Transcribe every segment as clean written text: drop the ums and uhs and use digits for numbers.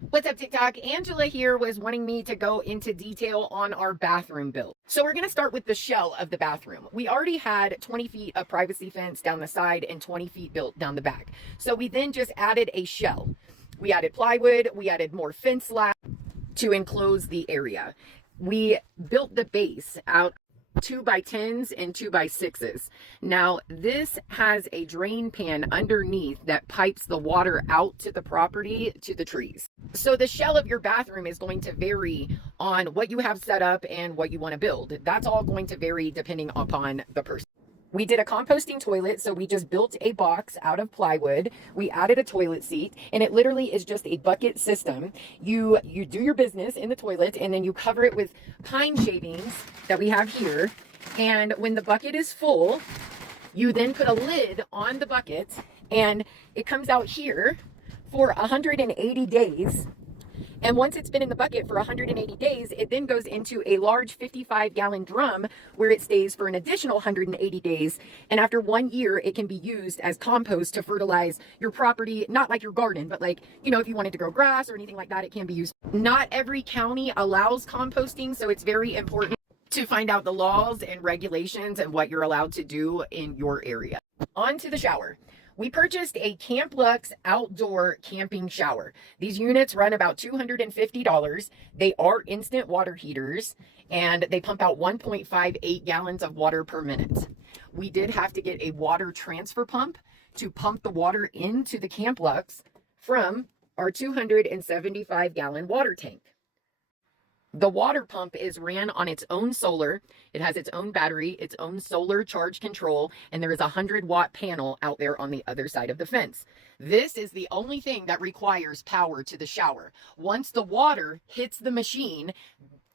What's up, TikTok? Angela here was wanting me to go into detail on our bathroom build. So we're going to start with the shell of the bathroom. We already had 20 feet of privacy fence down the side and 20 feet built down the back. So we then just added a shell. We added plywood, we added more fence slab to enclose the area. We built the base out 2x10s and 2x6s. Now this has a drain pan underneath that pipes the water out to the property, to the trees. So the shell of your bathroom is going to vary on what you have set up and what you want to build. That's all going to vary depending upon the person. We did a composting toilet, so we just built a box out of plywood. We added a toilet seat, and it literally is just a bucket system. You do your business in the toilet, and then you cover it with pine shavings that we have here. And when the bucket is full, you then put a lid on the bucket, and it comes out here for 180 days. And once it's been in the bucket for 180 days, it then goes into a large 55-gallon drum where it stays for an additional 180 days. And after 1 year, it can be used as compost to fertilize your property, not like your garden, but like, you know, if you wanted to grow grass or anything like that, it can be used. Not every county allows composting, so it's very important to find out the laws and regulations and what you're allowed to do in your area. On to the shower. We purchased a Camp Lux outdoor camping shower. These units run about $250. They are instant water heaters and they pump out 1.58 gallons of water per minute. We did have to get a water transfer pump to pump the water into the Camp Lux from our 275-gallon water tank. The water pump is ran on its own solar. It has its own battery, its own solar charge control, and there is a 100-watt panel out there on the other side of the fence. This is the only thing that requires power to the shower. Once the water hits the machine,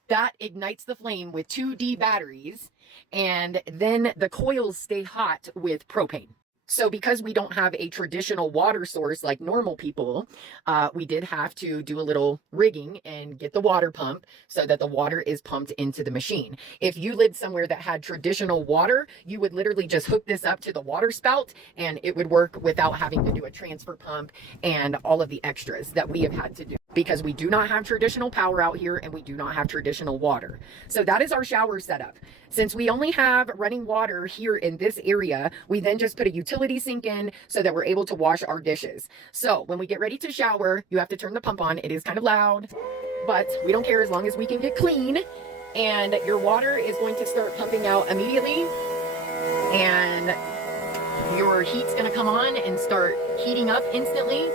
that ignites the flame with 2D batteries, and then the coils stay hot with propane. So because we don't have a traditional water source like normal people, we did have to do a little rigging and get the water pump so that the water is pumped into the machine. If you lived somewhere that had traditional water, you would literally just hook this up to the water spout and it would work without having to do a transfer pump and all of the extras that we have had to do, because we do not have traditional power out here and we do not have traditional water. So that is our shower setup. Since we only have running water here in this area, we then just put a utility sink in so that we're able to wash our dishes. So when we get ready to shower, you have to turn the pump on. It is kind of loud, but we don't care as long as we can get clean. And your water is going to start pumping out immediately. And your heat's going to come on and start heating up instantly.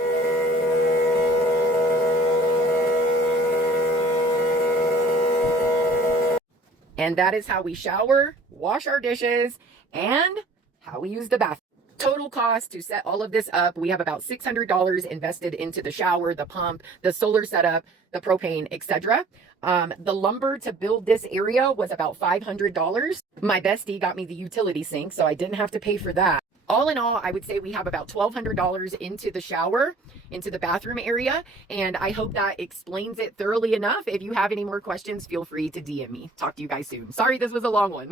And that is how we shower, wash our dishes, and how we use the bathroom. Total cost to set all of this up, we have about $600 invested into the shower, the pump, the solar setup, the propane, etc. The lumber to build this area was about $500. My bestie got me the utility sink, so I didn't have to pay for that. All in all, I would say we have about $1,200 into the shower, into the bathroom area, and I hope that explains it thoroughly enough. If you have any more questions, feel free to DM me. Talk to you guys soon. Sorry, this was a long one.